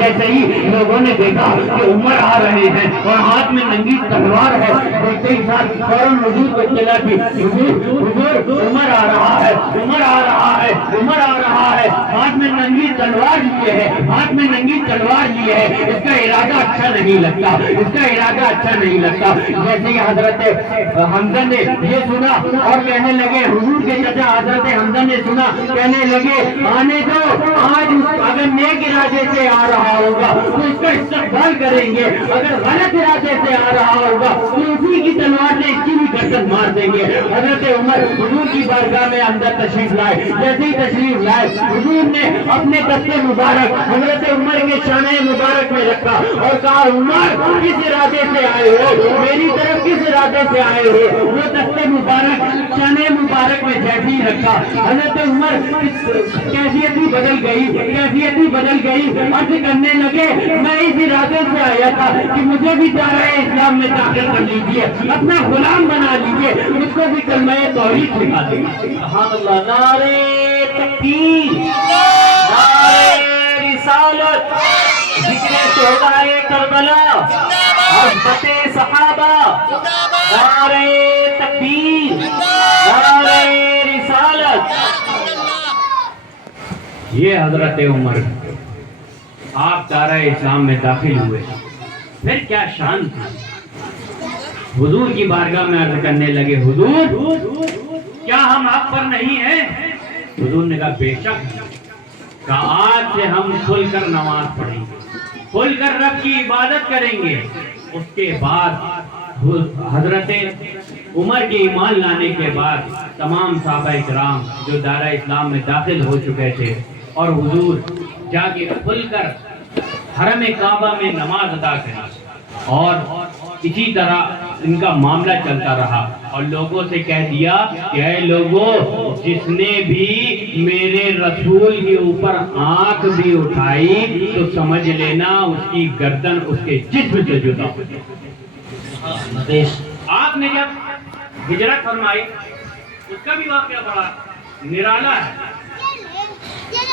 جیسے ہی لوگوں نے دیکھا کہ عمر آ رہے ہیں اور ہاتھ میں ننگی تلوار ہے، دیکھتے ہی ساتھ فوراً حضور کو اطلاع کی، حضور عمر آ رہا ہے، عمر آ رہا ہے، عمر آ رہا ہے، ہاتھ میں ننگی تلوار لیے ہے، ہاتھ میں ننگی تلوار لیے ہے، اس کا ارادہ اچھا نہیں لگتا، اس کا ارادہ اچھا نہیں لگتا۔ جیسے ہی حضرت حمزہ نے یہ سنا اور کہنے لگے، حضور کے چچا حضرت حمزہ نے سنا، کہنے لگے آنے دو، آج اگر نیک ارادے سے آ رہا ہوگا تو اس کا استقبال کریں گے، اگر غلط ارادے سے آ رہا ہوگا تو اسی کی تلوار سے اس کی بھی گردن مار دیں گے۔ حضرت عمر حضور کی بارگاہ میں اندر تشریف لائے، جیسے ہی تشریف لائے حضور نے اپنے دست مبارک حضرت عمر کے شانہ مبارک میں رکھا اور کہا، عمر کس ارادے سے آئے ہو، میری طرف کس ارادے سے آئے ہو؟ وہ دست مبارک شانہ مبارک میں جیسے ہی رکھا، حضرت عمر کیفیت ہی بدل گئی، کیفیت ہی بدل گئی، عرض کرنے لگے میں اس ارادے سے آیا تھا کہ مجھے بھی دائرہ اسلام میں داخل کر لیجیے، اپنا غلام بنا لیجیے، مجھ کو بھی کلمہ توحید سکھا دیں۔ سبحان اللہ، نعرہ تکبیر، نعرہ رسالت، ذکر شہدائے کربلا، عظمت صحابہ، نعرہ تکبیر، نعرہ رسالت۔ یہ حضرت عمر آپ دائرہ اسلام میں داخل ہوئے، پھر کیا شان تھی؟ حضور کی بارگاہ میں عرض کرنے لگے، حضور کیا ہم حق پر نہیں ہیں؟ حضور نے کہا بے شک، کہا آج سے ہم کھل کر نماز پڑھیں گے، کھل کر رب کی عبادت کریں گے۔ اس کے بعد حضرت عمر کے ایمان لانے کے بعد تمام صحابہ کرام جو دائرہ اسلام میں داخل ہو چکے تھے اور حضور جا کے کھل کر حرم کعبہ میں نماز ادا کری، اور اسی طرح ان کا معاملہ چلتا رہا اور لوگوں سے کہہ دیا کہ اے لوگوں، جس نے بھی میرے رسول کے اوپر آنکھ بھی اٹھائی تو سمجھ لینا اس کی گردن اس کے جسم سے جدا ہو جائے۔ آپ نے جب ہجرت فرمائی اس کا بھی واقعہ بڑا نرالا ہے۔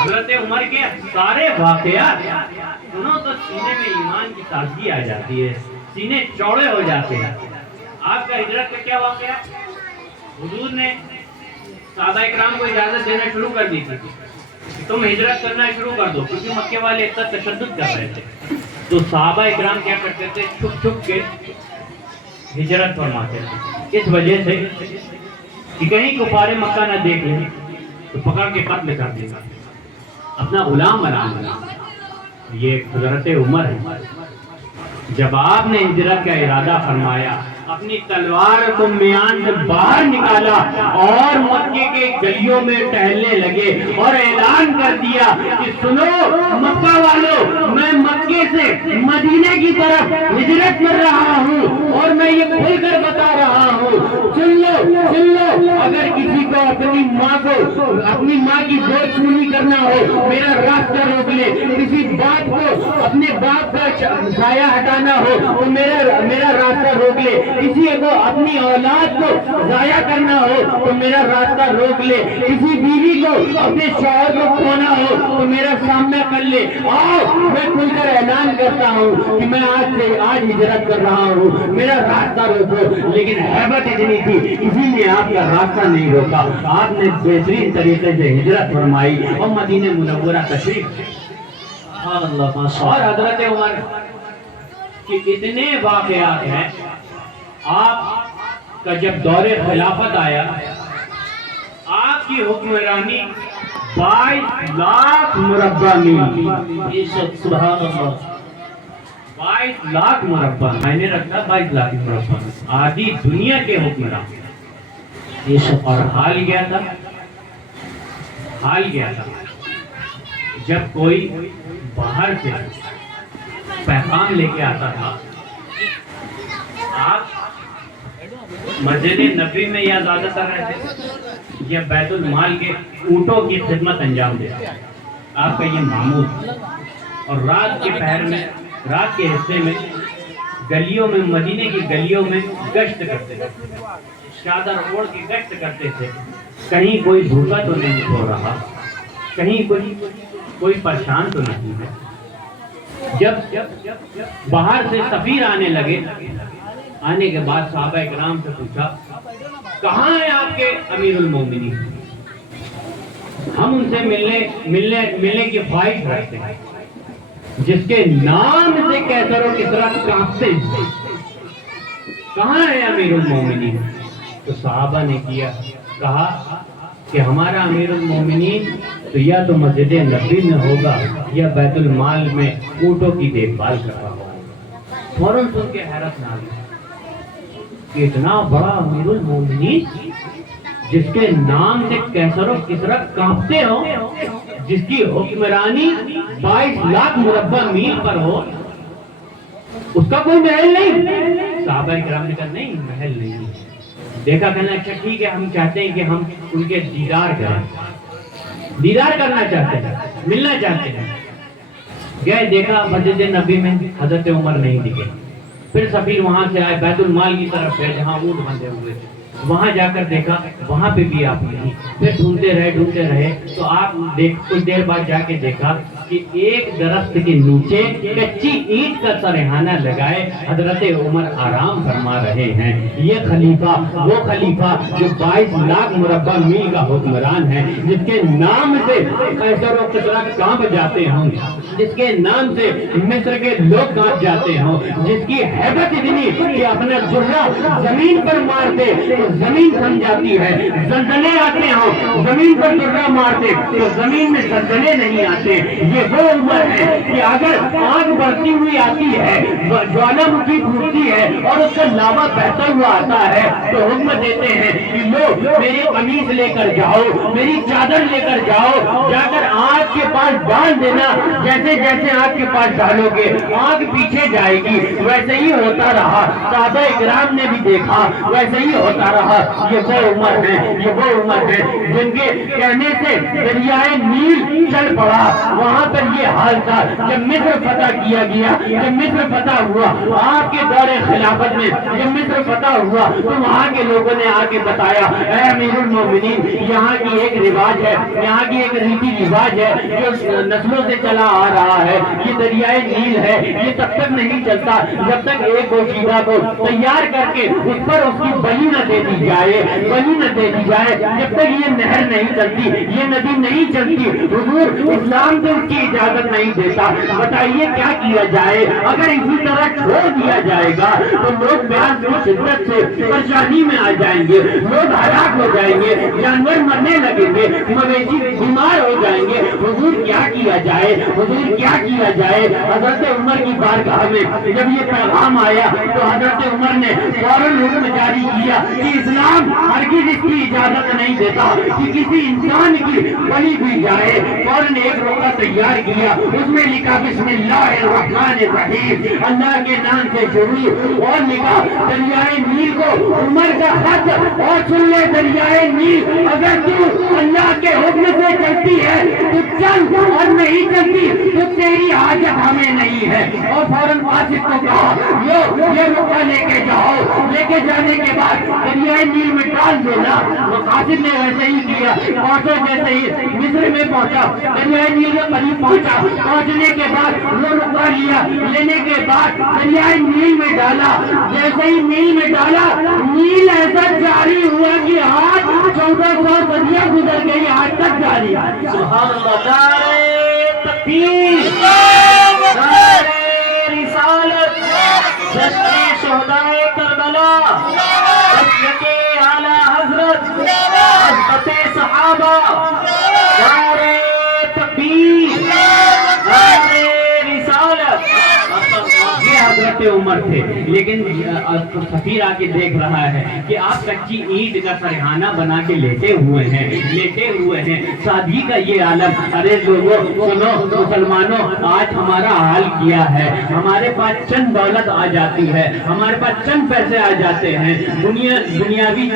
حضرت عمر کے سارے واقعات سنو تو سینے میں ایمان کی تازگی آ جاتی ہے، سینے چوڑے ہو جاتے ہیں۔ آپ کا ہجرت کا کیا واقعہ؟ حضور نے صحابہ اکرام کو اجازت دینا شروع کر دی تھی، تم ہجرت کرنا شروع کر دو، کیونکہ مکے والے اتنا تشدد کر رہے تھے۔ تو صحابہ اکرام کیا کرتے تھے؟ چھپ چھپ کے ہجرت فرماتے تھے، اس وجہ سے کہ کہیں کفار مکہ نہ دیکھ لیں تو پکڑ کے قتل کر دے گا، اپنا غلام بنا۔ یہ حضرت عمر ہے۔ جب آپ نے ہجرت کا ارادہ فرمایا، اپنی تلوار کو میان سے باہر نکالا اور مکے کے گلیوں میں ٹہلنے لگے اور اعلان کر دیا کہ سنو مکہ والوں، میں مکے سے مدینے کی طرف ہجرت کر رہا ہوں اور میں یہ کھل کر بتا رہا ہوں، سن لو سن لو، اگر کسی کو اپنی ماں کی گود چوری کرنا ہو میرا راستہ روک لے، کسی باپ کو اپنے باپ کا سایہ ہٹانا ہو تو میرا راستہ روک لے، کسی کو اپنی اولاد کو ضائع کرنا ہو تو میرا راستہ روک لے، کسی بیوی کو اپنے شوہر کو کھونا ہو تو میرا سامنا کر لے، آؤ میں کھل کر اعلان کرتا ہوں کہ میں آج ہجرت کر رہا ہوں، میرا راستہ روکو۔ لیکن ہیبت اتنی تھی اسی لیے آپ کا راستہ نہیں روکا، آپ نے بہترین طریقے سے ہجرت فرمائی اور مدینہ منورہ تشریف۔ اور حضرت عمر کہ اتنے واقعات ہیں۔ آپ کا جب دور خلافت آیا، آپ کی حکمرانی 22 لاکھ مربع میل، سبحان اللہ، 22 لاکھ مربع، میں نے رکھا 22 لاکھ مربع، آدھی دنیا کے حکمران۔ اور حال کیا تھا جب کوئی باہر سے پیغام لے کے آتا تھا، آپ مسجد نبوی میں یا زیادہ تر رہتے یا بیت المال کے اونٹوں کی خدمت انجام دیتے، آپ کا یہ معمول۔ اور رات کے پہر میں، رات کے حصے میں گلیوں میں، مدینے کی گلیوں میں گشت کرتے تھے، چادر اوڑھ کے گشت کرتے تھے، کہیں کوئی بھوکا تو نہیں سو رہا، کہیں کوئی پریشان تو نہیں ہے۔ جب باہر سے سفیر آنے لگے، آنے کے بعد صحابہ کرام سے پوچھا کہاں ہیں آپ کے امیر المومنین؟ ہم ان سے ملنے کی خواہش رکھتے ہیں، جس کے نام سے کیسر و کسریٰ کانپتے ہیں، کہاں ہے امیر المومنین؟ تو صحابہ نے کہا کہ ہمارا امیر المومنین تو یا تو مسجد نبوی میں ہوگا یا بیت المال میں اونٹوں کی دیکھ بھال کر رہا ہوگا۔ فوراً سن کے حیرت نہ آئی کہ اتنا بڑا امیر المومنین جس کے نام سے کیسر و کسریٰ کانپتے ہو، جس کی حکمرانی 22 لاکھ مربع میل پر ہو، اس کا کوئی محل نہیں؟ صحابہ کرام نے کہا نہیں، محل نہیں۔ دیکھا کہنا اچھا ٹھیک ہے، ہم چاہتے ہیں کہ ہم ان کے دیدار کریں، دیدار کرنا چاہتے ہیں، ملنا چاہتے ہیں۔ گئے، دیکھا مسجد نبی میں حضرت عمر نہیں دکھے۔ پھر سفیر وہاں سے آئے بیت المال کی طرف گئے جہاں اونٹ بندھے ہوئے تھے، وہاں جا کر دیکھا وہاں پہ بھی آپ نہیں۔ پھر ڈھونڈتے رہے تو آپ کچھ دیر بعد جا کے دیکھا کہ ایک درخت کے نیچے کچی اینٹ کا سرہانہ لگائے حضرت عمر آرام فرما رہے ہیں۔ یہ خلیفہ وہ خلیفہ جو 22 لاکھ مربع میل کا حکمران ہے، جس کے نام سے قیصر و کسریٰ کانپ جاتے ہوں، جس کے نام سے مصر کے لوگ کانپ جاتے ہوں، جس کی ہیبت اتنی کہ اپنا درہ زمین پر مارتے تو زمین تھم جاتی ہے، زلزلے آتے ہوں زمین پر درہ مارتے تو زمین میں زلزلے نہیں آتے۔ یہ وہ عمر ہے کہ اگر آگ بڑھتی ہوئی آتی ہے، جوالا مکھی پھوٹتی ہے اور اس کا لاوا بہتا ہوا آتا ہے تو حکم دیتے ہیں کہ لو میری قمیص لے کر جاؤ، میری چادر لے کر جاؤ، جا کر آگ کے پاس ڈال دینا، جیسے جیسے آگ کے پاس ڈالو گے آگ پیچھے جائے گی۔ ویسے ہی ہوتا رہا، صحابہ کرام نے بھی دیکھا ویسے ہی ہوتا رہا۔ یہ وہ عمر ہے، یہ وہ عمر ہے جن کے کہنے سے دریائے نیل چل پڑا۔ وہاں پر یہ حال تھا جب مصر فتح کیا گیا، جب مصر فتح ہوا آپ کے دور خلافت میں، جب مصر فتح ہوا تو وہاں کے لوگوں نے آ کے بتایا اے امیر المومنین، یہاں کی ایک رواج ہے، یہاں کی ایک ریتی رواج ہے جو نسلوں سے چلا آ رہا ہے، یہ دریائے نیل ہے، یہ تب تک نہیں چلتا جب تک ایک گوشیدہ کو تیار کر کے اس پر اس کی بلی نہ دے دی جائے، بلی نہ دے دی جائے، جب تک یہ نہر نہیں چلتی، یہ ندی نہیں چلتی۔ حضور اسلام تو اس کی اجازت نہیں دیتا۔ بتائیے کیا کیا جائے؟ اگر اسی طرح چھوڑ دیا جائے گا تو لوگ بیان کی شدت سے پریشانی میں آ جائیں گے، لوگ ہلاک ہو جائیں گے، جانور مرنے لگیں گے، مویشی بیمار ہو جائیں گے۔ حضور کیا کیا جائے؟ حضور کیا کیا جائے؟ حضرت عمر کی بارگاہ میں جب یہ پیغام آیا تو حضرت عمر نے فوراً حکم جاری کیا کہ اسلام ہرگز اس کی اجازت نہیں دیتا کہ کسی انسان کی بلی دی جائے۔ فوراً ایک روکا تیار کیا، اس میں لکھا بسم اللہ الرحمن الرحیم، اللہ کے نام سے شروع، اور لکھا دریائے نیل کو عمر کا خط، اور سن لے دریائے نیل اگر تو اللہ کے حکم سے چلتی ہے تو چل، اور نہیں چلتی تو تیری حاجت ہمیں نہیں ہے۔ اور فوراً قاصد کو کہا یہ روکا لے کے جاؤ، لے کے جانے کے بعد دریائے نیل میں ڈال دینا۔ وہ قاصد نے ویسے ہی کیا، پہنچا جیسے ہی مصر میں پہنچا، دریائے نیل کے قریب پہنچا، پہنچنے کے بعد وہ رکوا لیا، لینے کے بعد دریائے نیل میں ڈالا۔ جیسے ہی نیل میں ڈالا، نیل ایسا جاری ہوا کہ آج 1400 صدیاں گزر گئی، آج تک جاری ہے۔ سبحان اللہ، نعرہ تکبیر، نعرہ رسالت، جشن شہدائے کربلا، مسلک اعلیٰ حضرت، عظمت صحابہ، نعرہ تکبیر، نعرہ رسالت۔ یہ حضرت عمر تھے، لیکن سفیر آ کے دیکھ رہا ہے کہ آپ کچی اینٹ کا سرہانہ بنا کے لیٹے ہوئے ہیں، شادی کا یہ عالم۔ ارے لوگوں سنو، مسلمانوں، آج ہمارا حال کیا ہے؟ ہمارے پاس چند دولت آ جاتی ہے، ہمارے پاس چند پیسے آ جاتے ہیں، دنیاوی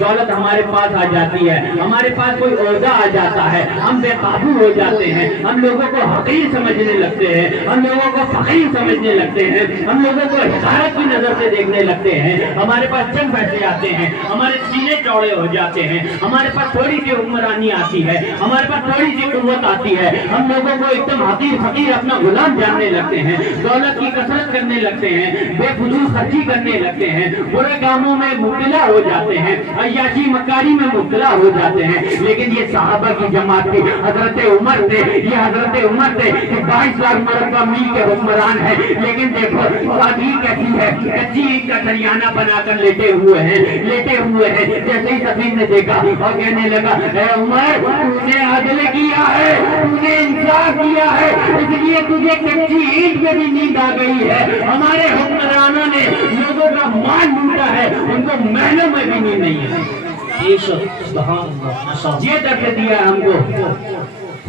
دولت ہمارے پاس آ جاتی ہے، ہمارے پاس کوئی عہدہ آ جاتا ہے، ہم بے قابو ہو جاتے ہیں، ہم لوگوں کو حقیر سمجھنے لگتے ہیں، ہم لوگوں کو فقیر سمجھنے دیکھنے لگتے ہیں, ہم لوگوں کو حقارت کی نظر سے دیکھنے لگتے ہیں, ہمارے پاس چند پیسے آتے ہیں, ہمارے سینے چوڑے ہو جاتے ہیں, ہمارے پاس تھوڑی سی حکمرانی آتی ہے, ہمارے پاس تھوڑی سی قوت آتی ہے, ہم لوگوں کو ایک دم حقیر فقیر اپنا غلام جاننے لگتے ہیں, دولت کی کثرت کرنے لگتے ہیں, بے فضول خرچی کرنے لگتے ہیں, برے کاموں میں مبتلا ہو جاتے ہیں, عیاشی مکاری میں مبتلا ہو جاتے ہیں. لیکن یہ صحابہ کی جماعت تھی, حضرت عمر تھے, یہ حضرت عمر تھے کہ 22 لاکھ مربع میل کے حکمران ہیں, لیکن دیکھو وادی کیسی ہے, کچی اینٹ کا سریانہ بنا کر لیٹے ہوئے ہیں. جیسے ہی سفیر نے دیکھا اور کہنے لگا, اے عمر تو نے عدل کیا ہے, تو نے انصاف کیا ہے, اس لیے تجھے کچی اینٹ میں بھی نیند آ گئی ہے. ہمارے حکمرانوں نے لوگوں کا مال لوٹا ہے, ان کو محلوں میں بھی نیند نہیں ہے. یہ درس دیا ہم کو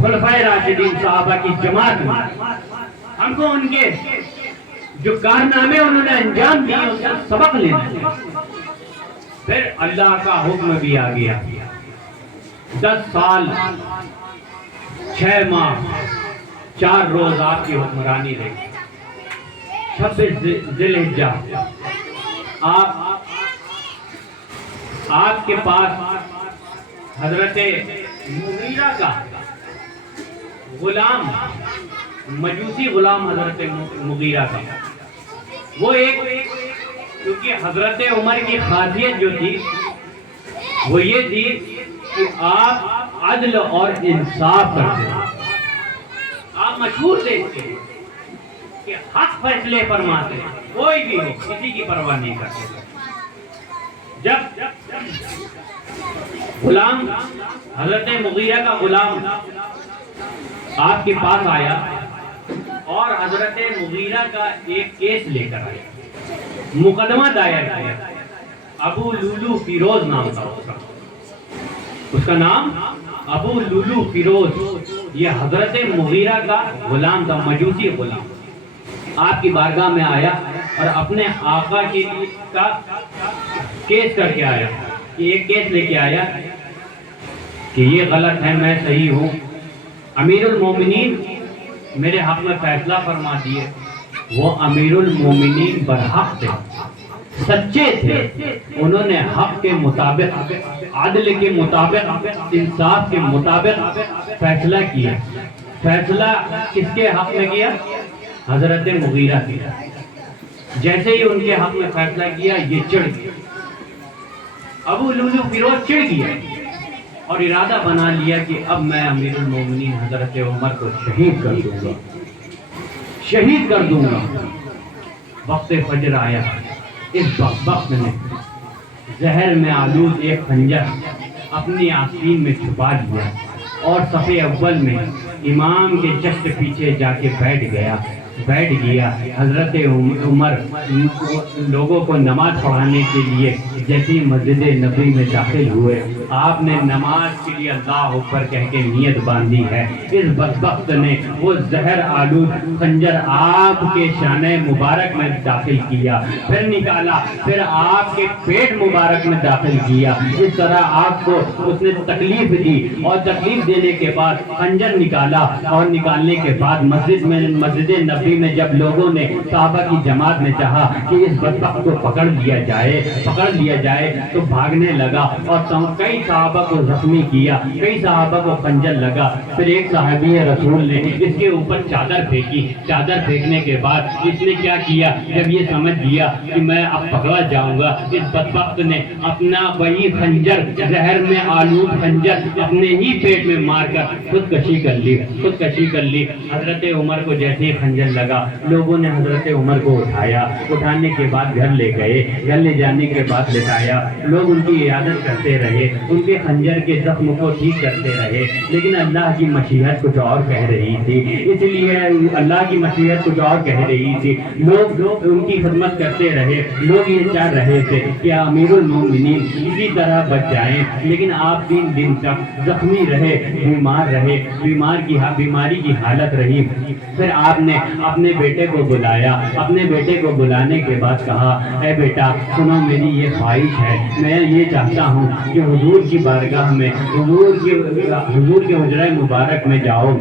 خلفائے راشدین صحابہ کی جماعت میں, ہم کو ان کے جو کارنامے انہوں نے انجام دیے اس کا سبق لینا ہے. پھر اللہ کا حکم بھی آ گیا, 10 سال 6 ماہ 4 روز آپ کی حکمرانی رہی. 26 ذی الحجہ آپ کے پاس حضرت مغیرہ کا غلام, مجوسی غلام حضرت مغیرہ کا, وہ ایک, کیونکہ حضرت عمر کی خاصیت جو تھی وہ یہ تھی کہ آپ عدل اور انصاف کرتے ہیں. آپ مشہور دیکھتے ہیں کہ حق فیصلے فرماتے ہیں, کوئی بھی ہو کسی کی پرواہ نہیں کرتے. جب غلام حضرت مغیرہ کا غلام آپ کے پاس آیا اور حضرت مغیرہ کا ایک کیس لے کر آیا, مقدمہ دائر کیا, ابو لولو فیروز نام تھا اس کا نام ابو لولو فیروز. یہ حضرت مغیرہ کا غلام تھا, مجوسی غلام. آپ کی بارگاہ میں آیا اور اپنے آقا کا کیس کر کے آیا, ایک کیس لے کے آیا کہ یہ غلط ہے, میں صحیح ہوں, امیر المومنین میرے حق میں فیصلہ فرما دیے. وہ امیر المومنین برحق تھے, سچے تھے, انہوں نے حق کے مطابق, عدل کے مطابق, انصاف کے مطابق فیصلہ کیا. فیصلہ کس کے حق میں کیا؟ حضرت مغیرہ کے. جیسے ہی ان کے حق میں فیصلہ کیا یہ چڑھ گیا, ابو لولو فیروز چڑھ گیا اور ارادہ بنا لیا کہ اب میں امیر المومنین حضرت عمر کو شہید کر دوں گا, شہید کر دوں گا. وقت فجر آیا, اس وقت نے زہر میں آلود ایک خنجر اپنی آستین میں چھپا لیا اور صف اول میں امام کے جسٹ پیچھے جا کے بیٹھ گیا. حضرت عمر لوگوں کو نماز پڑھانے کے لیے جیسی مسجد نبی میں داخل ہوئے, آپ نے نماز کے لیے اللہ اکبر کہہ کے نیت باندھی ہے. اس بدبخت نے وہ زہر آلود خنجر آپ کے شانہ مبارک میں داخل کیا, پھر نکالا, پھر آپ کے پیٹ مبارک میں داخل کیا. اس طرح آپ کو اس نے تکلیف دی اور تکلیف دینے کے بعد خنجر نکالا, اور نکالنے کے بعد مسجد نبی میں جب لوگوں نے صحابہ کی جماعت میں چاہا کہ اس بدبخت کو پکڑ لیا جائے تو بھاگنے لگا اور کئی صحابہ کو زخمی کیا, کئی صحابہ کو خنجر لگا. پھر ایک صحابی رسول نے اس کے اوپر چادر پھینکی. چادر پھینکنے کے بعد اس نے کیا کیا, جب یہ سمجھ لیا کہ میں اب پکڑا جاؤں گا, اس بدبخت نے اپنا وہی خنجر, زہر میں آلود خنجر اپنے ہی پیٹ میں مار کر خودکشی کر لی. حضرت عمر کو جیسے ہی خنجر لگا, لوگوں نے حضرت عمر کو اٹھانے کے بعد گھر لے گئے. گھر لے جانے کے بعد لٹایا, لوگ ان کی عیادت کرتے رہے, ان کے خنجر کے زخم کو ٹھیک کرتے رہے. لیکن اللہ کی مشیت کچھ اور کہہ رہی تھی, اس لیے اللہ کی مشیت کچھ اور کہہ رہی تھی. لوگ ان کی خدمت کرتے رہے, لوگ یہ چاہ رہے تھے کہ امیر المومنین اسی طرح بچ جائیں, لیکن آپ 3 دن تک زخمی رہے, بیمار رہے, بیماری کی حالت رہی. پھر آپ نے اپنے بیٹے کو بلایا. اپنے بیٹے کو بلانے کے بعد کہا اے بیٹا سنو میری یہ خواہش ہے, میں یہ چاہتا ہوں کہ حضور کی بارگاہ میں حضور کے حجرہ مبارک میں جاؤ.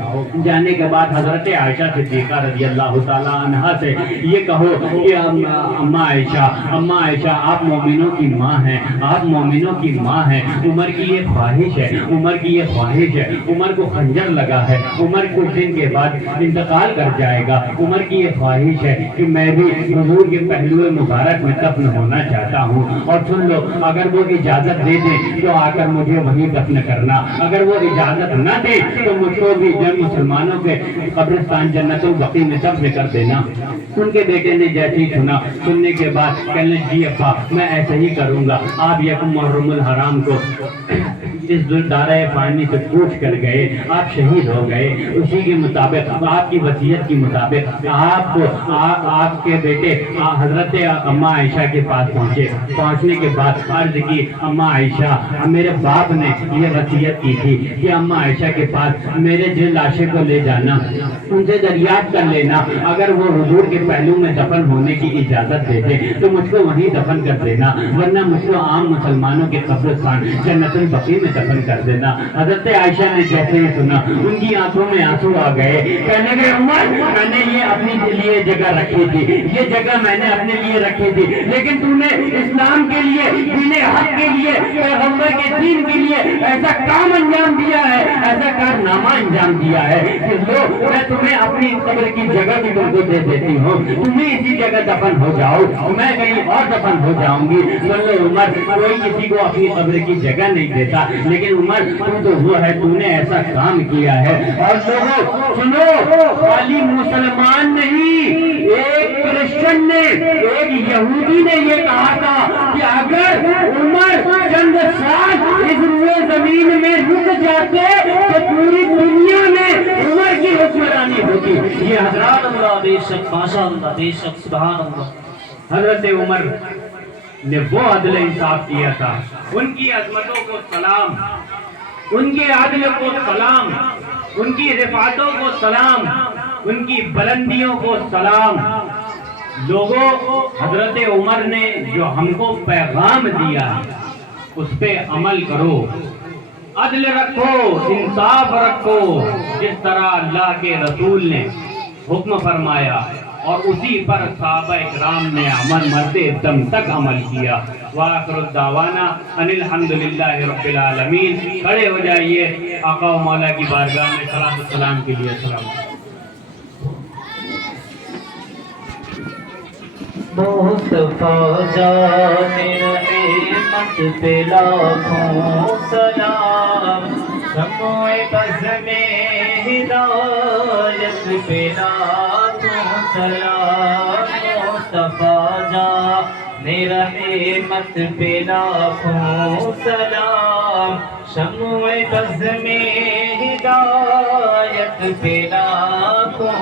جانے کے بعد حضرت عائشہ صدیقہ رضی اللہ تعالیٰ عنہا سے یہ کہو کہ اماں عائشہ آپ مومنوں کی ماں ہیں, آپ مومنوں کی ماں ہیں. عمر کی یہ خواہش ہے, عمر کی یہ خواہش ہے, عمر کو خنجر لگا ہے, عمر کچھ دن کے بعد انتقال کر جائے گا. عمر کی یہ خواہش ہے کہ میں بھی حضور کے پہلو مبارک میں دفن ہونا چاہتا ہوں. اور سن لو اگر وہ اجازت دے دیں تو آ کر مجھے وہیں دفن کرنا, اگر وہ اجازت نہ دے تو مجھ کو بھی جب مسلمانوں کے قبرستان جنت البقیع میں دفن کر دینا. ان کے بیٹے نے جیسے ہی سنا, سننے کے بعد کہنے جی ابا میں ایسا ہی کروں گا. آپ یکم محرم الحرام کو اس دارہ فانی سے پوچھ کر گئے, آپ شہید ہو گئے. اسی کے مطابق آپ کی وصیت کے مطابق آپ کے بیٹے حضرت اماں عائشہ کے پاس پہنچے. پہنچنے کے بعد عرض کی اماں عائشہ میرے باپ نے یہ وصیت کی تھی کہ اماں عائشہ کے پاس میرے جو لاشے کو لے جانا, ان سے دریافت کر لینا, اگر وہ حضور کے پہلو میں دفن ہونے کی اجازت دیتے تو مجھ کو وہیں دفن کر دینا, ورنہ مجھ کو عام مسلمانوں کے قبرستان جنت البقیع میں دفن کر دینا. حضرت عائشہ نے جیسے ہی سنا ان کی آنکھوں میں آنسو آ گئے. کہنے لگے عمر میں نے یہ اپنے لیے جگہ رکھی تھی, یہ جگہ میں نے اپنے لیے رکھی تھی, لیکن تو نے اسلام کے لیے, دین حق کے لیے, پیغمبر کے دین کے لیے ایسا کام انجام دیا ہے, ایسا کارنامہ انجام دیا ہے کہ لو میں تمہیں اپنی قبر کی جگہ بھی تم کو دے دیتی ہوں, تمہیں اسی جگہ دفن ہو جاؤ, میں کہیں اور دفن ہو جاؤں گی. سن لو عمر کوئی کسی کو اپنی قبر کی جگہ نہیں دیتا, لیکن عمر تو وہ ہے, تو نے ایسا کام کیا ہے. اور لوگوں سنو, خالی مسلمان نہیں, ایک کرسچن نے, ایک یہودی نے یہ کہا تھا کہ اگر عمر چند سال اس روئے زمین میں رک جاتے تو پوری دنیا میں عمر کی حکمرانی ہوتی. یہ حضرات اللہ بے شک ماشاء اللہ بے شک سبحان اللہ. حضرت عمر نے وہ عدل انصاف کیا تھا. ان کی عظمتوں کو سلام, ان کے عدل کو سلام, ان کی رفعتوں کو سلام, ان کی بلندیوں کو سلام. لوگوں حضرت عمر نے جو ہم کو پیغام دیا اس پہ عمل کرو, عدل رکھو, انصاف رکھو, جس طرح اللہ کے رسول نے حکم فرمایا اور اسی پر صحابہ اکرام نے عمل مرتے دم تک عمل کیا. وآخر الدعوانا ان الحمدللہ رب العالمین. کھڑے ہو جائیے آقا و مولا کی بارگاہ میں صلاۃ و سلام کے لیے. سلام. مصطفیٰ جان رحمت پہ لاکھوں سلام, شمع بز میں ہدایت پہ لاکھوں سلام. مصطفیٰ جان رحمت پہ لاکھوں سلام, شمع بز میں ہدایت پہ لاکھوں